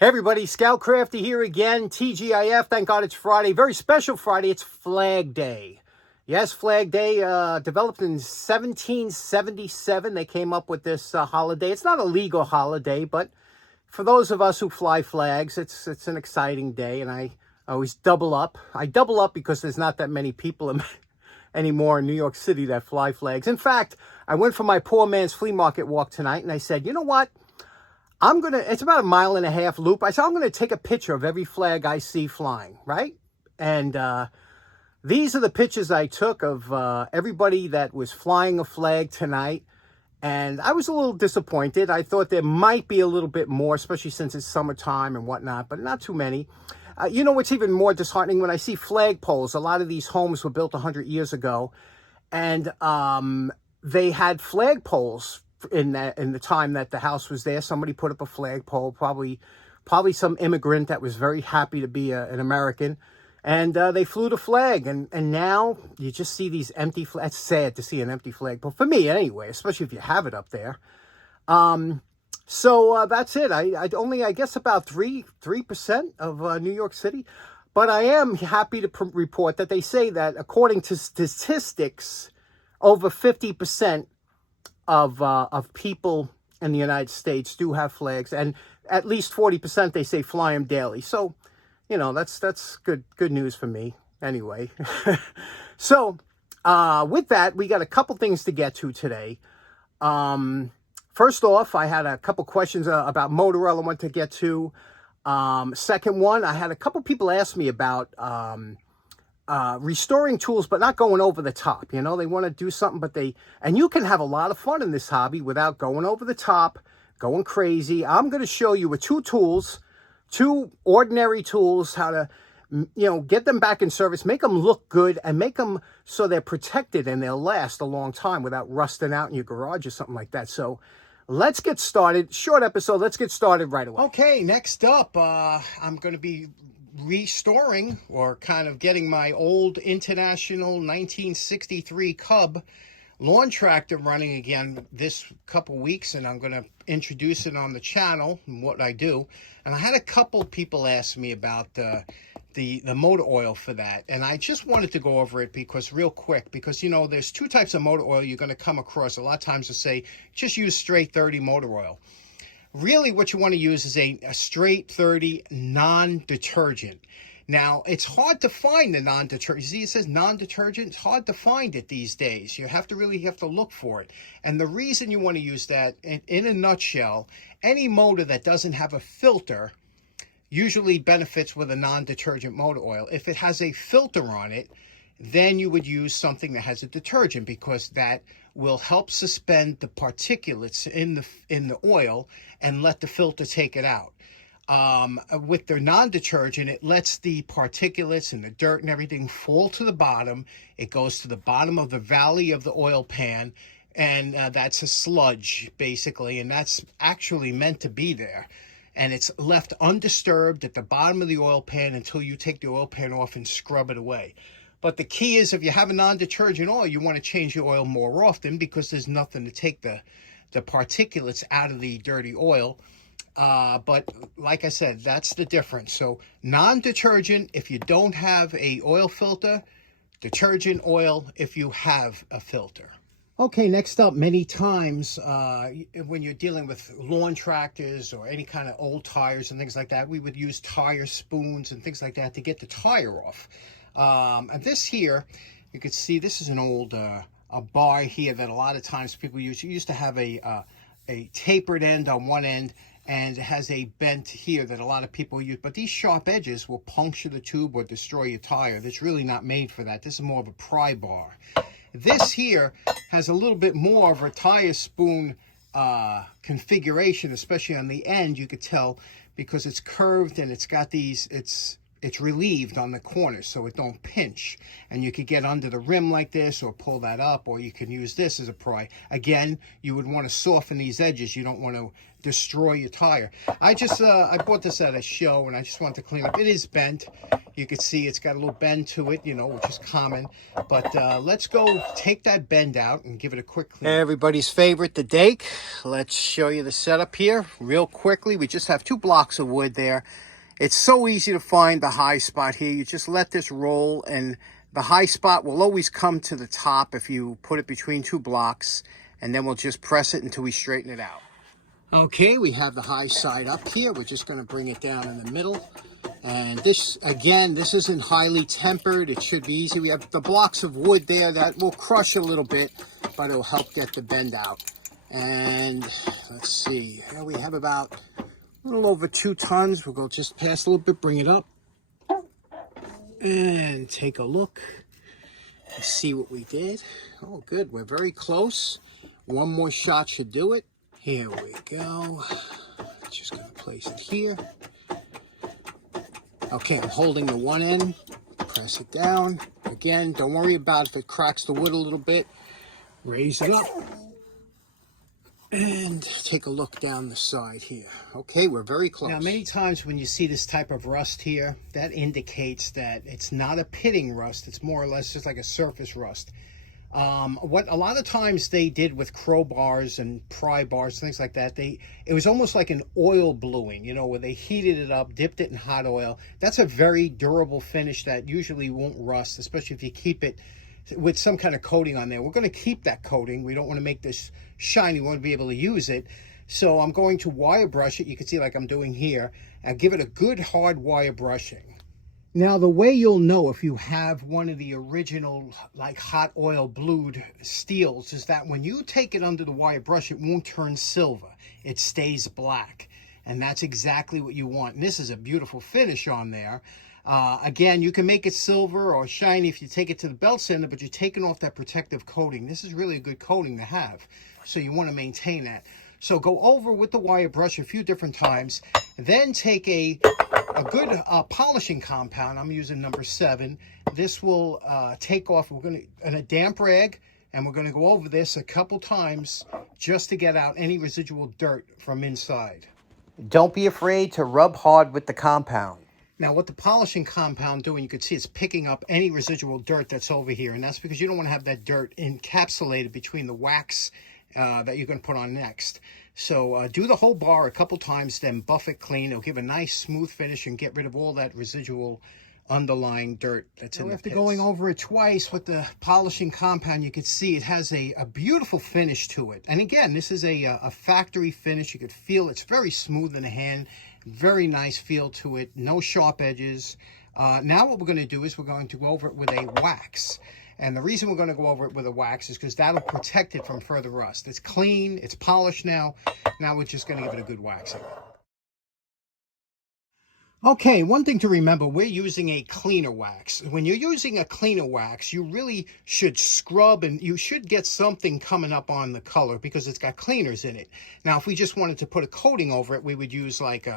Hey everybody, Scout Crafty here again, TGIF. Thank God it's Friday. Very special Friday. It's Flag Day. Yes, Flag Day, developed in 1777. They came up with this holiday. It's not a legal holiday, but for those of us who fly flags, it's an exciting day, and I always double up. I double up because there's not that many people anymore in New York City that fly flags. In fact, I went for my poor man's flea market walk tonight, and I said, you know what? It's about a 1.5 mile loop. I said, I'm gonna take a picture of every flag I see flying, right? And these are the pictures I took of everybody that was flying a flag tonight. And I was a little disappointed. I thought there might be a little bit more, especially since it's summertime and whatnot, but not too many. You know what's even more disheartening? When I see flag poles, a lot of these homes were built 100 years ago, and they had flag poles in the time that the house was there. Somebody put up a flagpole, probably some immigrant that was very happy to be an American, and they flew the flag, and now you just see these empty flags. It's sad to see an empty flagpole, for me anyway, especially if you have it up there. So that's it. I only, I guess, about 3% of New York City, but I am happy to report that they say that according to statistics, over 50% of people in the United States do have flags, and at least 40% they say fly them daily. So, you know, that's good news for me anyway. So, with that, we got a couple things to get to today. First off, I had a couple questions about motor oil I want to get to. Second one, I had a couple people ask me about restoring tools, but not going over the top. You know, they want to do something, and you can have a lot of fun in this hobby without going over the top, going crazy. I'm going to show you with two ordinary tools, how to, get them back in service, make them look good, and make them so they're protected and they'll last a long time without rusting out in your garage or something like that. So let's get started. Short episode. Let's get started right away. Okay, next up, I'm going to be restoring, or kind of getting, my old International 1963 Cub lawn tractor running again this couple weeks, and I'm going to introduce it on the channel and what I do. And I had a couple people ask me about the motor oil for that, and I just wanted to go over it real quick, because there's two types of motor oil you're going to come across a lot of times to say just use straight 30 motor oil. Really, what you want to use is a straight 30 non-detergent. Now, it's hard to find the non-detergent. You see, it says non-detergent. It's hard to find it these days. You have to look for it. And the reason you want to use that, in a nutshell, any motor that doesn't have a filter usually benefits with a non-detergent motor oil. If it has a filter on it, then you would use something that has a detergent, because that will help suspend the particulates in the oil and let the filter take it out. With the non-detergent, it lets the particulates and the dirt and everything fall to the bottom. It goes to the bottom of the valley of the oil pan, and that's a sludge, basically, and that's actually meant to be there. And it's left undisturbed at the bottom of the oil pan until you take the oil pan off and scrub it away. But the key is, if you have a non-detergent oil, you want to change your oil more often, because there's nothing to take the particulates out of the dirty oil. But like I said, that's the difference. So non-detergent if you don't have a oil filter, detergent oil if you have a filter. Okay, next up, many times when you're dealing with lawn tractors or any kind of old tires and things like that, we would use tire spoons and things like that to get the tire off. And this here, you can see this is an old a bar here that a lot of times people use. You used to have a tapered end on one end, and it has a bent here that a lot of people use. But these sharp edges will puncture the tube or destroy your tire. That's really not made for that. This is more of a pry bar. This here has a little bit more of a tire spoon configuration, especially on the end. You could tell because it's curved and it's got these, it's relieved on the corners so it don't pinch. And you could get under the rim like this, or pull that up, or you can use this as a pry. Again, you would want to soften these edges. You don't want to destroy your tire. I bought this at a show, and I just wanted to clean up. It is bent. You can see it's got a little bend to it, you know, which is common. But let's go take that bend out and give it a quick clean. Everybody's favorite, the Dake. Let's show you the setup here real quickly. We just have 2 blocks of wood there. It's so easy to find the high spot here. You just let this roll, and the high spot will always come to the top if you put it between 2 blocks, and then we'll just press it until we straighten it out. Okay, we have the high side up here. We're just going to bring it down in the middle. And this, again, this isn't highly tempered. It should be easy. We have the blocks of wood there that will crush a little bit, but it'll help get the bend out. And let's see, here we have about a little over 2 tons. We'll go just past a little bit, bring it up, and take a look and see what we did. Oh, good. We're very close. One more shot should do it. Here we go. Just going to place it here. Okay, I'm holding the one end. Press it down. Again, don't worry about if it cracks the wood a little bit. Raise it up. And take a look down the side here. Okay, we're very close. Now, many times when you see this type of rust here, that indicates that it's not a pitting rust. It's more or less just like a surface rust. What a lot of times they did with crowbars and pry bars, things like that, it was almost like an oil bluing, you know, where they heated it up, dipped it in hot oil. That's a very durable finish that usually won't rust, especially if you keep it with some kind of coating on there. We're going to keep that coating. We don't want to make this shiny. We want to be able to use it. So I'm going to wire brush it. You can see like I'm doing here, and give it a good hard wire brushing. Now, the way you'll know if you have one of the original, like hot oil blued steels, is that when you take it under the wire brush, it won't turn silver. It stays black. And that's exactly what you want. And this is a beautiful finish on there. Again, you can make it silver or shiny if you take it to the belt sander, but you're taking off that protective coating. This is really a good coating to have. So you want to maintain that. So go over with the wire brush a few different times. Then take a good polishing compound. I'm using number 7. This will take off. We're going to, in a damp rag, and we're going to go over this a couple times just to get out any residual dirt from inside. Don't be afraid to rub hard with the compound. Now, what the polishing compound doing, you can see it's picking up any residual dirt that's over here, and that's because you don't want to have that dirt encapsulated between the wax that you're going to put on next. So do the whole bar a couple times, then buff it clean. It'll give a nice smooth finish and get rid of all that residual underlying dirt that's in the pits. After going over it twice with the polishing compound, you can see it has a beautiful finish to it. And again, this is a factory finish. You could feel it's very smooth in the hand. Very nice feel to it. No sharp edges. Now what we're going to do is we're going to go over it with a wax. And the reason we're going to go over it with a wax is because that'll protect it from further rust. It's clean, it's polished now. Now we're just going to give it a good waxing. Okay, one thing to remember, we're using a cleaner wax. When you're using a cleaner wax, you really should scrub, and you should get something coming up on the color because it's got cleaners in it. Now, if we just wanted to put a coating over it, we would use like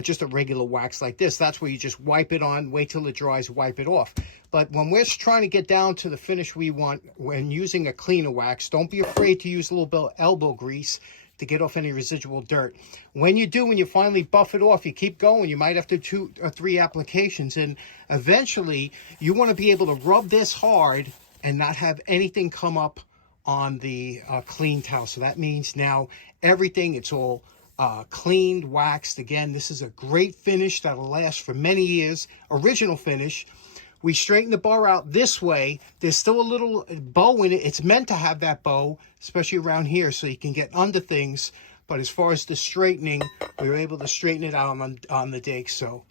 just a regular wax like this. That's where you just wipe it on, wait till it dries, wipe it off. But when we're trying to get down to the finish we want when using a cleaner wax, don't be afraid to use a little bit of elbow grease to get off any residual dirt. When you do, when you finally buff it off, you keep going. You might have to 2 or 3 applications, and eventually you want to be able to rub this hard and not have anything come up on the clean towel. So that means now everything, it's all cleaned, waxed. Again, this is a great finish that'll last for many years. Original finish. We straighten the bar out this way. There's still a little bow in it. It's meant to have that bow, especially around here, so you can get under things. But as far as the straightening, we were able to straighten it out on the Dake. So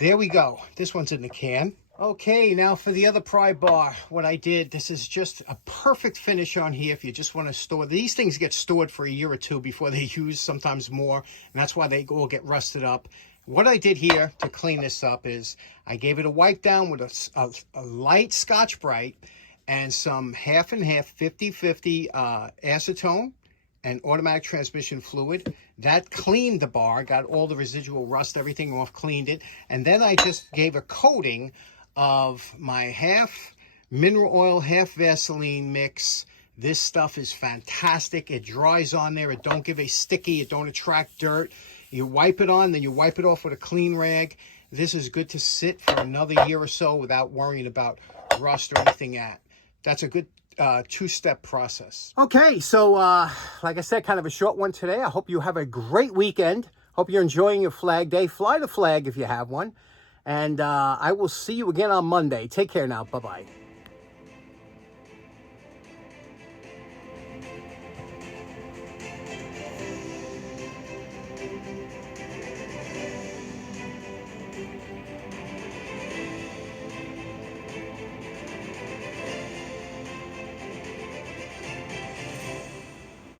there we go. This one's in the can. Okay, now for the other pry bar, what I did, this is just a perfect finish on here if you just want to store. These things get stored for a year or 2 before they use, sometimes more, and that's why they all get rusted up. What I did here to clean this up is I gave it a wipe down with a light Scotch-Brite and some half and half 50-50 acetone and automatic transmission fluid. That cleaned the bar, got all the residual rust, everything off, cleaned it. And then I just gave a coating of my half mineral oil, half Vaseline mix, This stuff is fantastic. It dries on there. It don't give a sticky. It don't attract dirt. You wipe it on, then you wipe it off with a clean rag. This is good to sit for another year or so without worrying about rust or anything at. That's a good two-step process. Okay, so like I said, kind of a short one today. I hope you have a great weekend. Hope you're enjoying your Flag Day. Fly the flag if you have one. And I will see you again on Monday. Take care now. Bye-bye.